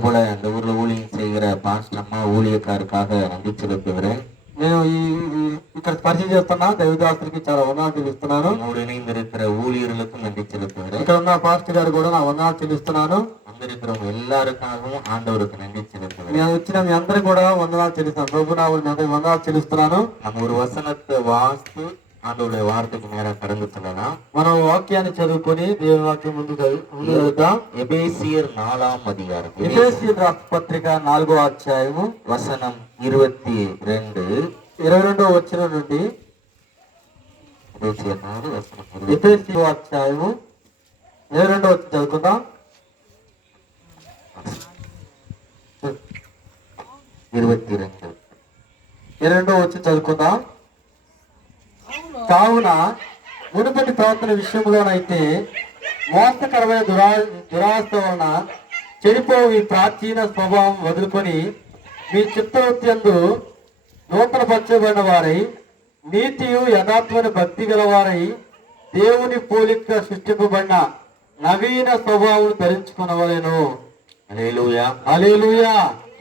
போல அந்த ஊர்ல ஊழியம் செய்கிற பாஸ்டர் అమ్మ ஊழியக்காருக்காக நன்றி செலுத்துகிறேன். నేను ఇక్కడ పరిచయం చేస్తున్నా దైవదాసులకి చాలా వందనాలు చెల్లిస్తున్నాను. நம்மோடு இணைந்திருக்கிற ஊழியர்களுக்கும் நன்றி செலுத்துகிறேன். ఇక్కడ ఉన్న పాస్టర్ గారు కూడా నా వందనాలు చెల్లిస్తున్నాను. வந்திருக்கிறவங்க எல்லாருக்காகவும் ஆண்டவருக்கு நன்றி செலுத்துகிறேன். నేను వచ్చిన మీ అందరికి కూడా వందనాలు చెల్లిస్తాను. ప్రభు నామమున వందనాలు చెల్లిస్తున్నాను. நம்ம ஒரு வசனத்தை வாசித்து ஆண்டவருடைய வார்த்தைக்கு நேரம் கடந்து செல்லலாம். మనం వాక్యాన్ని చదువుకొని దేవుని వాక్యం ముందు వెళ్దాం. எபேசியர் 4ஆம் அதிகாரம். ఎఫెసీయుల రాసిన పత్రిక 4వ అధ్యాయము வசனம் 22. 22వ వచనం నుండి எபேசியர் 4 வசனம் 22. ఎఫెసీయుల అధ్యాయము 22వ వచనం చదువుకుందాం. 22వ వచనం చదువుకుందాం. కావున మునుపటి ప్రవర్తన విషయంలోనైతే మోసకరమైన దురాశ వలన చెడిపోవు ఈ ప్రాచీన స్వభావం వదులుకొని మీ చిత్తవృత్తి యందు నూతన పరచబడిన వారై నీతియు యథార్థమైన భక్తి గలవారై దేవుని పోలిక సృష్టింపబడిన నవీన స్వభావం ధరించుకునవలెను. హల్లెలూయా హల్లెలూయా.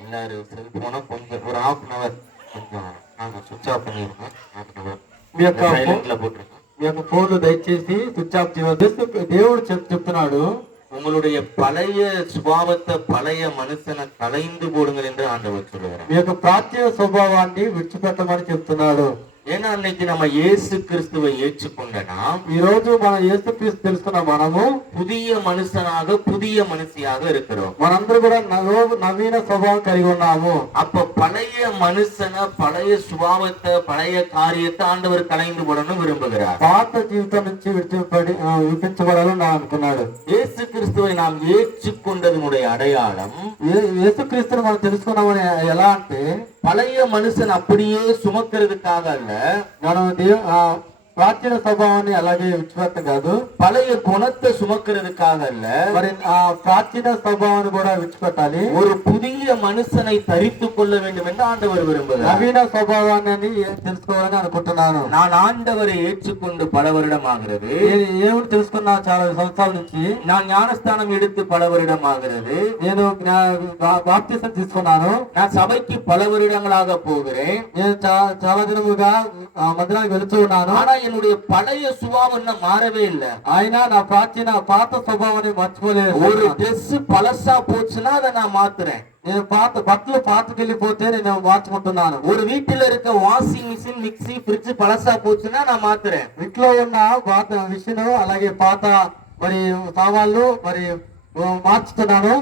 எல்லாரும் செல்போனை கொஞ்சம் ஒரு ½ அன் அவர் கொஞ்சம் நாங்கள் சுவிட்ச் ஆஃப் பண்ணிருக்கோம். మీ యొక్క ఫోన్లు దయచేసి స్విచ్ ఆఫ్ చేయాలి. దేవుడు చెప్తున్నాడు, உங்களுடைய பழைய சுபாவத்தை பழைய மனுஷனை கலைந்து போடுங்கள் என்று ஆண்டவர் சொல்லுவார். మీ యొక్క ప్రాచీన స్వభావాన్ని విడిచిపెట్టమని చెప్తున్నాడు. ஏன்னா அன்னைக்கு நம்ம இயேசு கிறிஸ்துவை ஏற்றுக்கொண்டனா ఈ రోజు మన యేసుక్రీస్తు తెలుసుకున్న మనము புதிய மனுஷனாக புதிய மனுஷியாக இருக்கிறோம். మనందరూ కూడా నవీన స్వభావం కలిగి ఉన్నాము. அப்ப பழைய மனுஷனை பழைய சுபாவத்தை பழைய காரியத்தை ஆண்டவர் கலைந்து போடணும் விரும்புகிறார். పాత జీవితం నుంచి విడిపించబడాలని అనుకున్నాడు. இயேசு கிறிஸ்துவை நாம் ஏற்றுக்கொண்டதனுடைய அடையாளம் యేసుక్రీస్తుని మనం తెలుసుకున్నామని ఎలా అంటే பழைய மனுஷன் அப்படியே சுமக்கிறதுக்காக அல்ல, మనం ప్రాచీన స్వభావాన్ని అలాగే విడిచిపెట్టం కాదు, பழைய குணத்தை சுமக்கிறதுக்காக அல்ல, మరి ఆ ప్రాచీన స్వభావాన్ని కూడా విడిచిపెట్టాలి. ஒரு புதிய மனுஷனை தரித்து கொள்ள வேண்டும் என்று ஆண்டவர் விரும்புகிறார். నవీన స్వభావాన్ని తెలుసుకోవాలని అనుకుంటున్నాను. நான் ఆండవரை ஏற்றுக்கொண்டு பல வருடம் ஆகிறது. ఏమిటి తెలుసుకున్నా చాలా సంవత్సరాల నుంచి. நான் ஞானஸ்தானம் எடுத்து பல வருடம் ஆகிறது. నేను బాప్తిసం తీసుకున్నాను. நான் సభைக்கு பல வருடங்களாக போகிறேன். నేను చాలా దినములుగా మందిరానికి వెళుతూ ఉన్నాను. ஆனா என்னுடைய பழைய சுபாவம் இன்னும் மாறவே இல்லை. ఆయన నా పాత స్వభావాన్ని మర్చిపోలేదు. ஒரு ட்ரெஸ் பழசா போச்சுன்னா அதை நான் மாத்துறேன். నేను బట్టలు పాతకెళ్ళిపోతే నేను మార్చుకుంటున్నాను. ஒரு வீட்டுல இருக்க வாஷிங் மிஷின் மிக்ஸி ஃப்ரிட்ஜ் பழசா போச்சுன்னா நான் மாத்துறேன். ఇంట్లో ఉన్న పాత మిషన్ అలాగే పాత మరి సామాన్లు మరి మార్చుతున్నాను.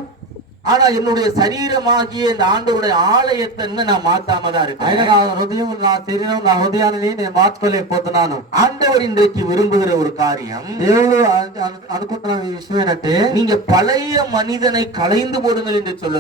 ஆனா என்னுடைய சரீரமாகிய இந்த ஆண்டவருடைய ஆலயத்தை நான் மாத்தாம தான் இருக்கேன். ఆయన నా హృదయం నా శరీరం నా హృదయాన్ని నేను మార్చుకోలేకపోతున్నాను. ஆண்டவர் இன்றைக்கு விரும்புகிற ஒரு காரியம், దేవుడు అనుకుంటున్న విషయం ఏంటంటే நீங்க பழைய மனிதனை கலைந்து போடுங்கள் என்று சொல்ல